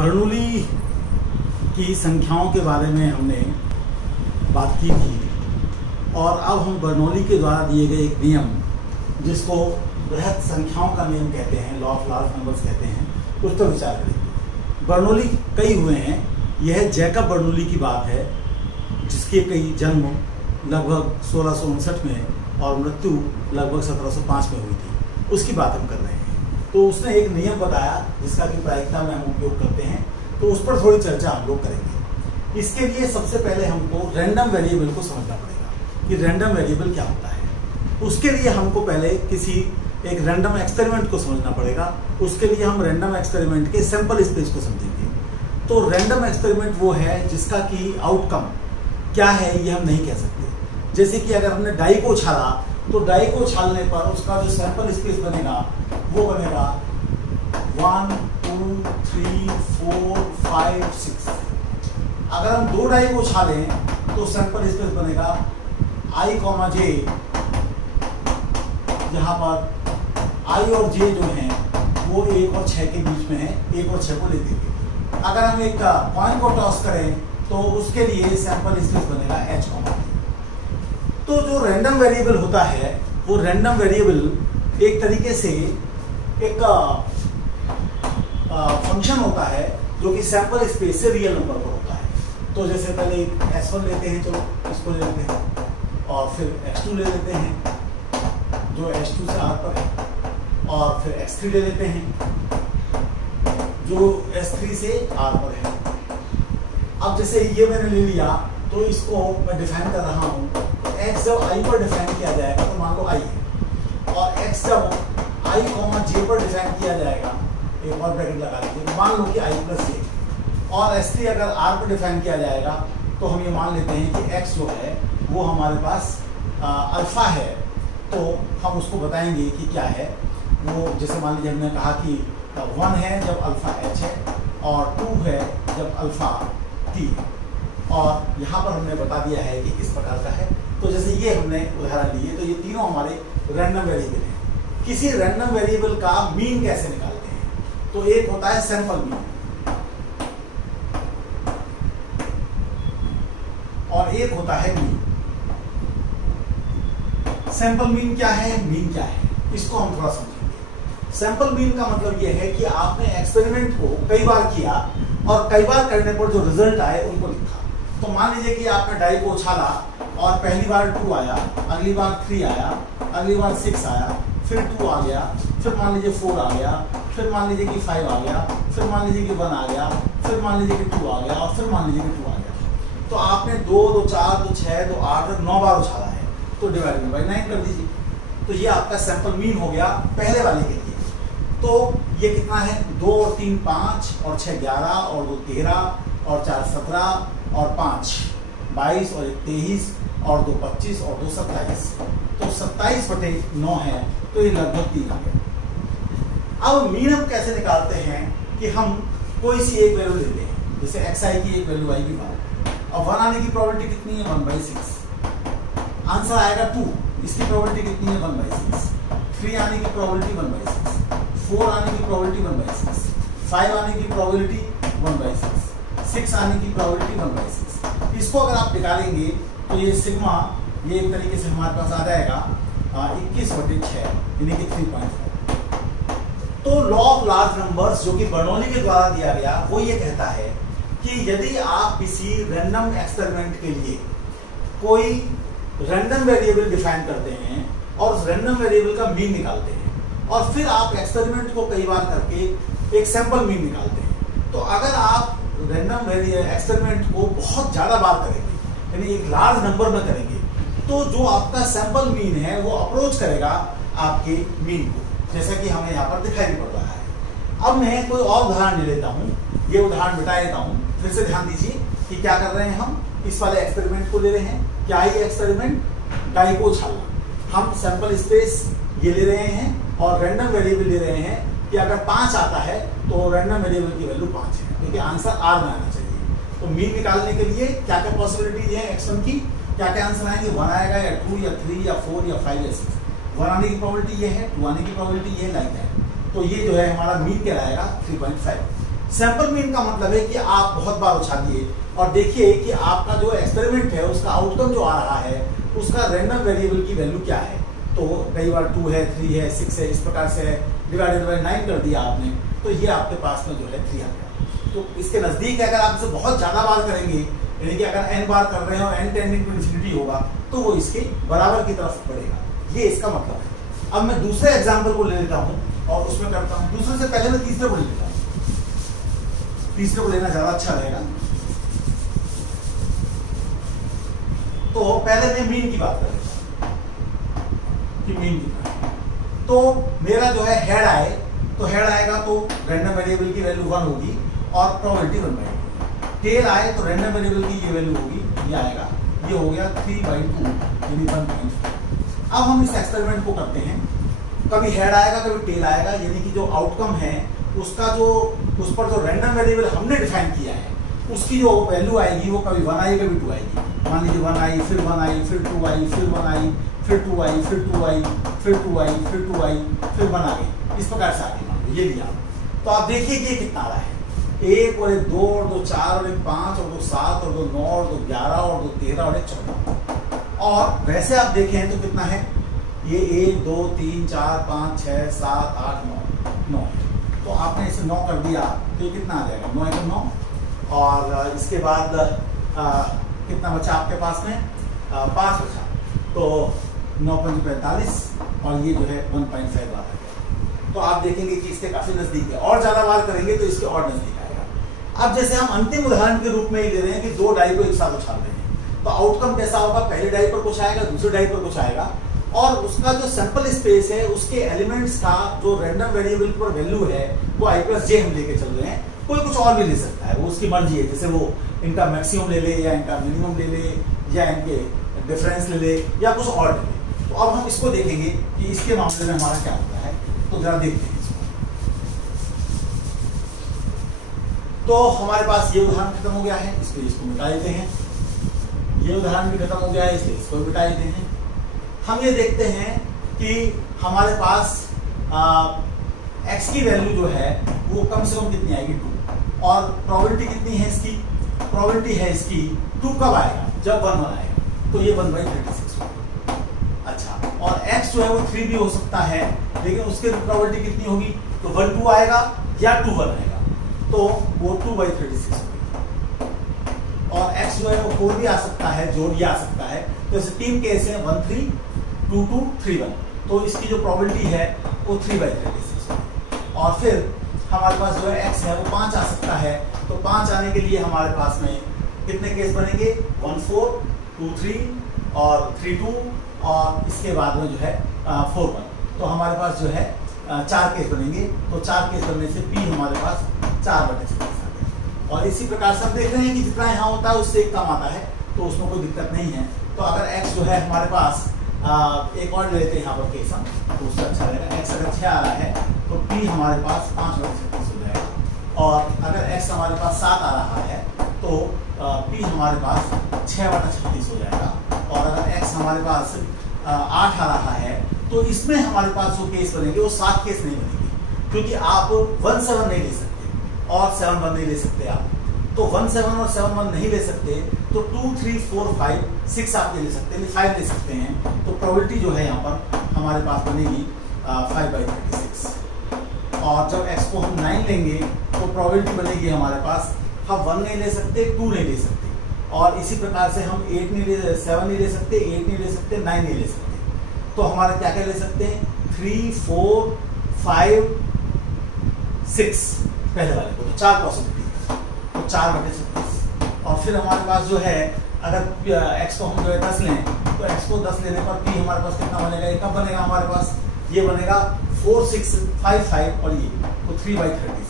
Bernoulli की संख्याओं के बारे में हमने बात की थी और अब हम बर्नौली के द्वारा दिए गए एक नियम जिसको बृहत संख्याओं का नियम कहते हैं, लॉ ऑफ लार्ज नंबर्स कहते हैं, उस पर विचार करेंगे। बर्नौली कई हुए हैं। यह जैकब बर्नौली की बात है जिसके कई जन्म लगभग 1659 में और मृत्यु लगभग 1705 में हुई थी, उसकी बात हम कर रहे हैं। तो उसने एक नियम बताया जिसका कि प्रायिकता में हम उपयोग करते हैं, तो उस पर थोड़ी चर्चा हम लोग करेंगे। इसके लिए सबसे पहले हमको रैंडम वेरिएबल को समझना पड़ेगा कि रैंडम वेरिएबल क्या होता है। उसके लिए हमको पहले किसी एक रैंडम एक्सपेरिमेंट को समझना पड़ेगा। उसके लिए हम रैंडम एक्सपेरिमेंट के सैंपल स्पेस को समझेंगे। तो रैंडम एक्सपेरिमेंट वो है जिसका कि आउटकम क्या है ये हम नहीं कह सकते। जैसे कि अगर हमने डाई को उछाला तो डाई को उछालने पर उसका जो सैंपल स्पेस बनेगा वो बनेगा 1 2 3 4 5 6। अगर हम दो डाई को उछालें तो सैंपल स्पेस बनेगा i, j, जहां पर i और j जो हैं वो 1 और 6 के बीच में है, 1 और 6 को लेते हुए। अगर हम एक पॉइंट को टॉस करें तो उसके लिए सैंपल स्पेस बनेगा h, तो जो रैंडम वेरिएबल होता है वो रैंडम वेरिएबल एक तरीके से एक फंक्शन होता है जो कि सैंपल स्पेस से रियल नंबर पर होता है। तो जैसे पहले s1 लेते हैं, चलो इसको ले लेते हैं, और फिर x2 ले लेते हैं जो h2 से r पर है, और फिर x3 ले लेते हैं जो s3 से r पर है। अब जैसे ये मैंने ले लिया तो इसको मैं डिफाइन कर रहा हूँ। तो x जब i पर डिफाइन किया जाएगा तो मान लो i है, और x जब i, j पर डिफाइन किया जाएगा, एक और ब्रैकेट लगा लीजिए, तो मान लो कि i प्लस j, और s3 अगर r पर डिफाइन किया जाएगा तो हम ये मान लेते हैं कि x जो है वो हमारे पास अल्फा है। तो हम उसको बताएंगे कि क्या है वो। जैसे मान लीजिए हमने कहा कि 1 है जब अल्फा h है, और 2 है जब अल्फा t है, और यहाँ पर हमने बता दिया है कि किस प्रकार का है। तो जैसे ये हमने उदाहरण लिए, तो ये तीनों हमारे रैंडम वेरिएबल हैं। किसी रैंडम वेरिएबल का मीन कैसे निकालते हैं? तो एक होता है सैंपल मीन और एक होता है मीन। सैंपल मीन क्या है, मीन क्या है, इसको हम थोड़ा समझेंगे। सैंपल मीन का मतलब यह है कि आपने एक्सपेरिमेंट को कई बार किया और कई बार करने पर जो रिजल्ट आए उनको लिखा। तो मान लीजिए कि आपने डाई को उछाला और पहली बार 2 आया, अगली बार 3 आया, अगली बार 6 आया, फिर 2 आ गया, फिर मान लीजिए 4 आ गया, फिर मान लीजिए कि 5 आ गया, फिर मान लीजिए कि 1 आ गया, फिर मान लीजिए कि 2 आ गया, और फिर मान लीजिए कि 2 आ गया। तो आपने 2, 2, 4, 2, 6, 2, 8, 9 बार उछाला है, तो डिवाइडेड बाय 9 कर दीजिए। तो ये आपका सैंपल मीन हो गया पहले वाले के लिए। तो ये कितना है, 2 और 3 5, और 6 11, और 2 13, और 4 17, और 5 22, और 1 23, और 2 25, और 2 27। तो 27/9 है, तो ये लगभग 3 आ गया। अब मीन हम कैसे निकालते हैं कि हम कोई सी एक वैल्यू लेते हैं, जैसे xi की एक वैल्यू i की बात। अब 1 आने की प्रोबेबिलिटी कितनी है, 1/6। आंसर आएगा 2, इसकी प्रोबेबिलिटी कितनी है, 1/6। 3 आने की प्रोबेबिलिटी 1/6, 4 आने की प्रोबेबिलिटी 1/6, 5 आने की प्रोबेबिलिटी 1/6, 6 आने की प्रोबेबिलिटी 1/6। इसको अगर आप निकालेंगे तो ये सिग्मा, ये एक तरीके से हमारे पास आ जाएगा 21/6, यानी कि 3.4। तो लॉ ऑफ लार्ज नंबर्स जो कि बर्नौली के द्वारा दिया गया वो ये कहता है कि यदि आप किसी रैंडम एक्सपेरिमेंट के लिए कोई रैंडम वेरिएबल डिफाइन करते हैं और उस रैंडम वेरिएबल का मीन निकालते हैं, और फिर आप एक्सपेरिमेंट को कई बार करके एक सैंपल मीन निकालते हैं, तो अगर आप रैंडम एक्सपेरिमेंट को बहुत ज़्यादा बार करेंगे, यानी एक लार्ज नंबर में करेंगे, तो जो आपका सैंपल मीन है वो अप्रोच करेगा आपके मीन को, जैसा कि हमें यहाँ पर दिखाई पड़ रहा है। अब मैं कोई और उदाहरण ले लेता हूँ, ये उदाहरण मिटा देता हूँ। फिर से ध्यान दीजिए कि क्या कर रहे हैं हम, इस वाले एक्सपेरिमेंट को ले रहे हैं। क्या है ये एक्सपेरिमेंट, डाई को उछालना। हम सैंपल स्पेस ये ले रहे हैं और रैंडम वेरिएबल ले रहे हैं कि अगर 5 आता है तो रैंडम वेरिएबल की वैल्यू 5 है, क्योंकि आंसर r में आना चाहिए। तो मीन निकालने के लिए क्या क्या पॉसिबिलिटीज है x1 की, क्या क्या आंसर आएंगे, 1 आएगा या 2 या 3 या 4 या 5 या 6। 1 आने की प्रोबेबिलिटी ये है, 2 आने की प्रोबेबिलिटी ये लाइक है। तो ये जो है हमारा मीन कहलाएगा 3.5। सैंपल मीन का मतलब है कि आप बहुत बार उछालिए और देखिए कि आपका जो एक्सपेरिमेंट है उसका आउटकम जो आ रहा है उसका रैंडम वेरिएबल की वैल्यू क्या है। तो कई बार 2 है, 3 है, 6 है, इस प्रकार से डिवाइडेड बाय 9 कर दिया आपने, तो ये आपके पास में जो है 3 आ गया। तो इसके नजदीक है, अगर आप इसे बहुत ज्यादा बार करेंगे, यानी कि अगर n बार कर रहे हैं और n टेंडिंग टू इन्फिनिटी होगा तो वो इसके बराबर की तरफ बढ़ेगा, ये इसका मतलब है। अब मैं दूसरे एग्जाम्पल को ले लेता हूँ और उसमें करता हूँ, दूसरे से पहले मैं तीसरे को ले लेता हूँ, तीसरे को लेना ज्यादा अच्छा रहेगा। तो पहले मैं मीन की बात कर लेता हूं कि मीन कितना। तो मेरा जो है हेड आए, तो हेड आएगा तो रैंडम वेरिएबल की वैल्यू 1 होगी और प्रोबेबिलिटी 1/2। टेल आए तो रैंडम वेरिएबल की ये वैल्यू होगी, ये आएगा, ये हो गया 3/2 यानी 1.5। अब हम इस एक्सपेरिमेंट को करते हैं, कभी हेड आएगा कभी टेल आएगा, यानी कि जो आउटकम है उसका जो उस पर जो रैंडम वेरिएबल हमने डिफाइन किया है उसकी जो वैल्यू आएगी वो कभी 1 आई कभी 2 आएगी। मान लीजिए 1 आई, फिर 1 आई, फिर 2 आई, फिर 1 आई, फिर 2 आई, फिर 2 आई, फिर 2 आई, फिर 2 आई, फिर 1 आ गई, इस प्रकार से आगे मान लो ये लिया। तो आप देखिए कि ये कितना आ रहा है, 1 और 1 2 और 2 4 और 1 5 और 2 7 और 2 9 और 2 11 और 2 13 और 1 14। और वैसे आप देखें तो कितना है, ये 1 2 3 4 5 6 7 8 9। तो आपने इसे 9 कर दिया तो ये कितना आ जाएगा, 9 1 9। और इसके बाद कितना बचा आपके पास में, 5 बचा, तो 9 5 45 और ये जो है 1.5 बार आ गया। तो आप देखेंगे कि इसके काफी नजदीक है, और ज्यादा बार करेंगे तो इसके और नजदीक आएगा। अब जैसे हम अंतिम उदाहरण के रूप में ही ले रहे हैं कि 2 डाई को एक साथ उछाल रहे हैं, तो आउटकम कैसा होगा, पहले डाई पर कुछ आएगा, दूसरे डाई पर कुछ आएगा, और उसका जो सैंपल स्पेस है उसके एलिमेंट्स का जो रैंडम वेरिएबल पर वैल्यू है वो i+j हम लेके चल रहे हैं। कोई कुछ और भी ले सकता है, वो उसकी मर्जी है, जैसे वो इनका मैक्सिमम ले ले या इनका मिनिमम ले ले या इनके डिफरेंस ले ले या कुछ और ले ले। तो अब हम इसको देखेंगे कि इसके मामले में हमारा क्या होता है, तो जरा देखते हैं इसको। तो हमारे पास ये उदाहरण खत्म हो गया है, इसलिए इसको मिटा देते हैं। ये उदाहरण भी खत्म हो गया है, इसलिए इसको मिटा देते हैं। हम ये देखते हैं कि हमारे पास x की वैल्यू जो है वो कम से कम कितनी आएगी, 2, और प्रोबेबिलिटी कितनी है इसकी, प्रोबेबिलिटी है इसकी 2 कब आएगा, जब 1 1 आएगा, तो ये 1/36 होगा। अच्छा, और x जो है वो 3 भी हो सकता है, लेकिन उसके प्रोबेबिलिटी कितनी होगी, तो 1 2 आएगा या 2 1 आएगा, तो वो 2/36 होगी। और x जो है वो 4 भी आ सकता है, जोड़ भी आ सकता है। तो ऐसे 3 केस हैं, 1 3 2 2 3 1, तो इसकी जो प्रोबेबिलिटी है वो 3/36। और फिर हमारे पास जो है x है वो 5 आ सकता है, तो 5 आने के लिए हमारे पास में कितने केस बनेंगे, 1 4 2 3 और 3 2 और इसके बाद में जो है 4 1। तो हमारे पास जो है 4 केस बनेंगे, तो 4 केस बनने से p हमारे पास 4/36 आ गया। और इसी प्रकार से हम देख रहे हैं कि जितना यहाँ होता है उससे एक कम आता है, तो उसमें कोई दिक्कत नहीं है। तो अगर x जो है हमारे पास एक और ले लेते हैं यहाँ पर केस हम, तो उससे अच्छा रहेगा। x अगर 6 आ रहा है तो p हमारे पास 5/36 हो जाएगा, और अगर x हमारे पास 7 आ रहा है तो p हमारे पास 6/36 हो जाएगा। और अगर x हमारे पास 8 आ रहा है तो इसमें हमारे पास जो केस बनेंगे वो 7 केस नहीं बनेंगे, क्योंकि आप 1 7 नहीं ले सकते और 7 1 नहीं ले सकते। आप तो 1 7 और 7 1 नहीं ले सकते, तो 2 3 4 5 6 आप ले सकते हैं, 5 ले सकते हैं। तो प्रोबेबिलिटी जो है यहाँ पर हमारे पास बनेगी 5/36। और जब x को हम 9 लेंगे तो प्रोबेबिलिटी बनेगी हमारे पास, हम 1 नहीं ले सकते, 2 नहीं ले सकते, और इसी प्रकार से हम 8 नहीं ले, 7 नहीं ले सकते, 8 नहीं ले सकते, 9 नहीं ले सकते। तो हमारे क्या क्या ले सकते हैं, 3 4 5 6 पहले वाले को, तो 4 पॉसिबिलिटी, तो 4/36। और फिर हमारे पास जो है अगर x को हम जो है 10 लें, तो x को 10 लेने पर p हमारे पास कितना बनेगा, ये कब बनेगा हमारे पास, ये बनेगा 4 6 5 5 और ये तो 3/36।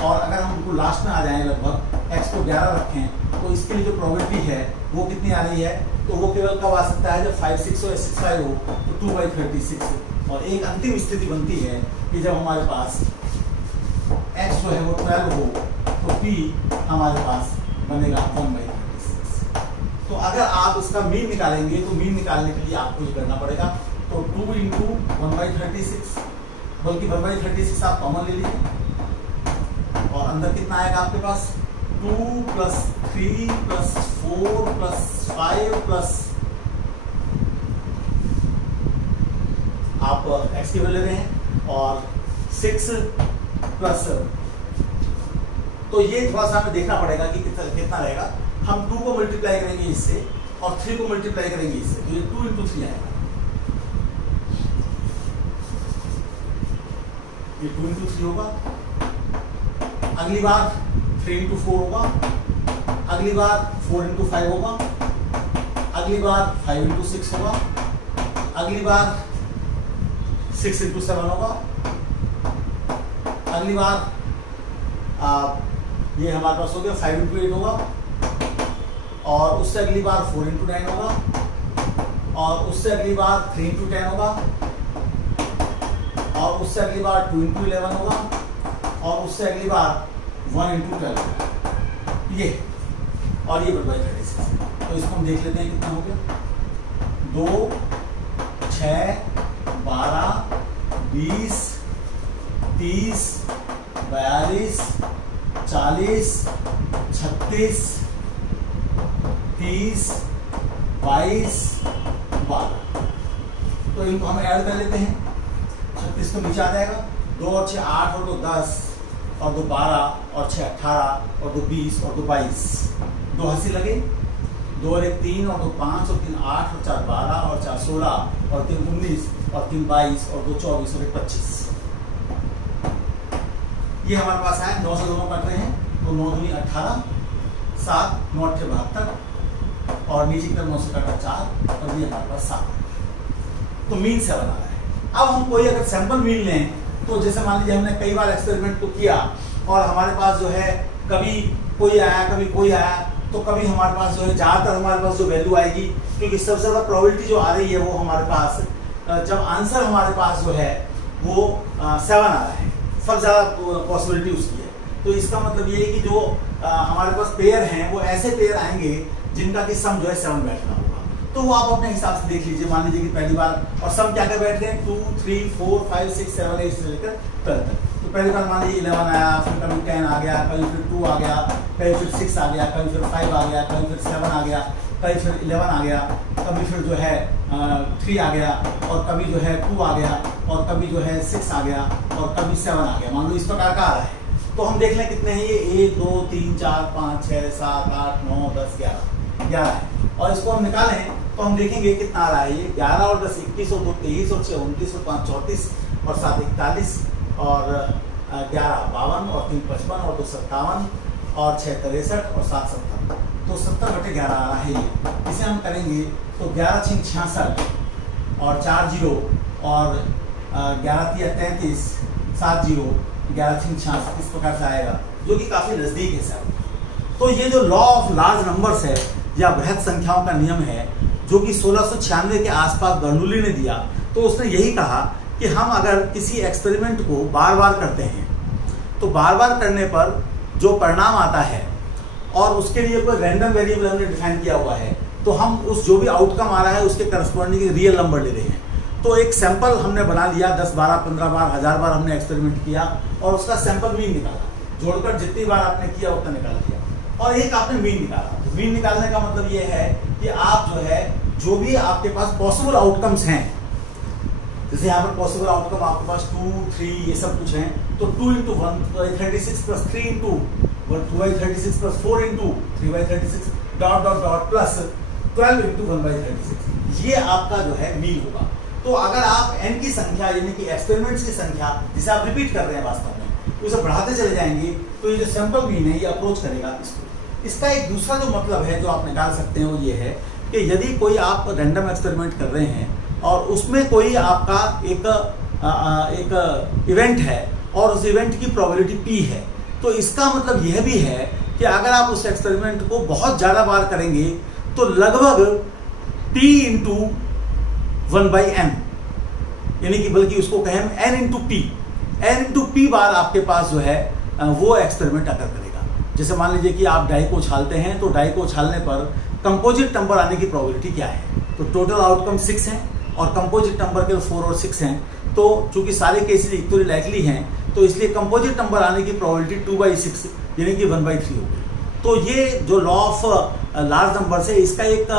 और अगर हम उनको लास्ट में आ जाएं, लगभग x को 11 रखें, तो इसके लिए जो प्रोबेबिलिटी है वो कितनी आ रही है, तो वो केवल कब आ सकता है, जब 5 6 हो या 6 5 हो, तो 2/36। और एक अंतिम स्थिति बनती है कि जब हमारे पास x जो है वो 12 हो, तो p हमारे पास बनेगा 1/36। तो अगर आप इसका मीन निकालेंगे, तो मीन निकालने के लिए आपको ये करना पड़ेगा, तो 2 × 1/36, बल्कि 1/36 आप कॉमन ले लीजिए और अंदर कितना आएगा आपके पास 2 + 3 + 4 + 5 प्लस आप x की वैल्यू ले रहे हैं और 6 प्लस, तो ये थोड़ा सा हमें देखना पड़ेगा कि कितना रहेगा। हम 2 को मल्टीप्लाई करेंगे इससे और 3 को मल्टीप्लाई करेंगे इससे, तो ये 2 × 3 आएगा, ये 2 × 3 होगा। अगली बार 3 × 4 होगा, अगली बार 4 × 5 होगा, अगली बार 5 × 6 होगा, अगली बार 6 × 7 होगा, अगली बार ये हमारे पास हो गया 5 × 8 होगा, और उससे अगली बार 4 × 9 होगा, और उससे अगली बार 3 × 10 होगा, और उससे अगली बार 2 × 11 होगा, और उससे अगली बार 1 × 12 होगा, ये और ये बराबर 36। तो इसको हम देख लेते हैं कितना हो गया। 2 6 12 20 30 42 40 36 30 22 12, तो इनको हम ऐड कर लेते हैं। 36 तो नीचे आ जाएगा, 2 और 6 8 और 2 10 और 2 12 और 6 18 और 2 20 और 2 22, 2 80 लगे, 2 और 1 3 और 2 5 और 3 8 और 4 12 और 4 16 और 3 19 और 3 22 और 2 24 और 1 25। ये हमारे पास है, 9 से दोनों कट रहे हैं, तो 9 दूनी 18, 7 9 8 72 और नीचे की तरफ 9 से कटा 4 और ये हमारे पास 7, तो मीन 7 आ रहा है। अब हम कोई अगर सैंपल मीन लें, तो जैसे मान लीजिए हमने कई बार एक्सपेरिमेंट को किया और हमारे पास जो है कभी कोई आया कभी कोई आया, तो कभी हमारे पास जो है ज्यादातर हमारे पास जो वैल्यू आएगी, क्योंकि सबसे ज्यादा प्रोबेबिलिटी जो आ रही है वो हमारे पास जब आंसर हमारे पास जो है वो 7 आ रहा है, सबसे ज्यादा पॉसिबिलिटी उसकी है। तो इसका मतलब ये है कि जो हमारे पास पेयर हैं वो ऐसे पेयर आएंगे जिनका कि सम जो है 7 बैठना होगा। तो वो आप अपने हिसाब से देख लीजिए, मान लीजिए कि पहली बार, और सम क्या क्या बैठ रहे हैं 2 3 4 5 6 7 8 से लेकर 12 तक। तो पहली बार मान लीजिए 11 आया, फिर कभी 10 आ गया, कभी फिर 2 आ गया, कभी फिर 6 आ गया, कभी फिर 5 आ गया, कभी फिर 7 आ गया, कभी फिर 11 आ गया, कभी फिर जो है 3 आ गया, और कभी जो है 2 आ गया, और कभी जो है 6 आ गया, और कभी 7 आ गया। मान लो इस प्रकार का आ रहा है, तो हम देख लें कितने हैं ये 1 2 3 4 5 6 7 8 9 10 11 है, और इसको हम निकालें तो हम देखेंगे कितना आ रहा है। ये 11 और 10 21 और 2 23 और 6 29 और 5 34 और 7 41 और 11 52 और 3 55 और 2 57 और 6 63 और 7 70, तो 70/11 आ रहा है ये। इसे हम करेंगे तो 11 6 66 और 4 0 और 11 3 33 7 0 11 6 66, इस प्रकार से आएगा, जो कि काफी नजदीक है सर। तो ये जो लॉ ऑफ लार्ज नंबर्स है या बृहद संख्याओं का नियम है, जो कि 1696 के आसपास बर्नौली ने दिया, तो उसने यही कहा कि हम अगर किसी एक्सपेरिमेंट को बार बार करते हैं तो बार बार करने पर जो परिणाम आता है और उसके लिए कोई रैंडम वेरिएबल हमने डिफाइन किया हुआ है, तो हम उस जो भी आउटकम आ रहा है उसके करस्पॉन्डिंग रियल नंबर ले रहे हैं। तो एक सैंपल हमने बना लिया, 10 12 15 बार 1000 बार हमने एक्सपेरिमेंट किया और उसका सैंपल मीन निकाला, जोड़कर जितनी बार आपने किया उतना निकाल दिया, और एक आपने मीन निकाला। तो मीन निकालने का मतलब ये है कि आप जो है जो भी आपके पास पॉसिबल आउटकम्स हैं, जैसे यहाँ पर पॉसिबल आउटकम आपके पास 2 3 ये सब कुछ हैं, तो 2 × 1 36 + 3 × 1 2/36 + 4 × 3/36 ... प्लस 12 × 1/36, ये आपका जो है मीन होगा। तो अगर आप n की संख्या यानी कि एक्सपेरिमेंट्स की संख्या जिसे आप रिपीट कर रहे हैं वास्तव में, तो इसे बढ़ाते चले जाएंगे, तो ये जो सैंपल मीन है ये अप्रोच करेगा इसको। इसका एक दूसरा जो मतलब है जो आप निकाल सकते हैं वो ये है कि यदि कोई आप रैंडम एक्सपेरिमेंट कर रहे हैं और उसमें कोई आपका एक इवेंट है और उस इवेंट की प्रोबेबिलिटी p है, तो इसका मतलब यह भी है कि अगर आप उस एक्सपेरिमेंट को बहुत ज्यादा बार करेंगे तो लगभग p × 1/n, यानी कि बल्कि उसको कहें n × p बार आपके पास जो है वो एक्सपेरिमेंट अकर करेगा। जैसे मान लीजिए कि आप डाई को उछालते हैं, तो डाई को उछालने पर कंपोजिट नंबर आने की प्रोबेबिलिटी क्या है, तो टोटल आउटकम 6 है और कंपोजिट नंबर के 4 और 6 हैं, तो चूंकि सारे केसेस इक्वली लाइकली हैं, तो तो इसलिए कंपोजिट नंबर आने की प्रोबेबिलिटी 2/6 यानी कि 1/3 हो गई। तो ये जो लॉ ऑफ लार्ज नंबर है, इसका एक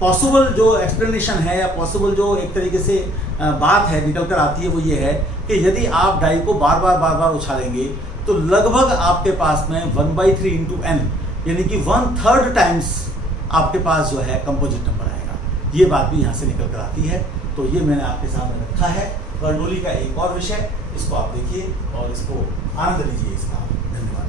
पॉसिबल जो एक्सप्लेनेशन है या पॉसिबल जो एक तरीके से बात है निकल कर आती है, वो ये है कि यदि आप डाई को बार बार उछालेंगे तो लगभग आपके पास में 1/3 इंटू n यानी कि 1/3 टाइम्स आपके पास जो है कंपोजिट नंबर आएगा। ये बात भी यहाँ से निकल कर आती है। तो ये मैंने आपके सामने रखा है बर्नौली का एक और विषय, इसको आप देखिए और इसको आनंद लीजिए इसका। धन्यवाद।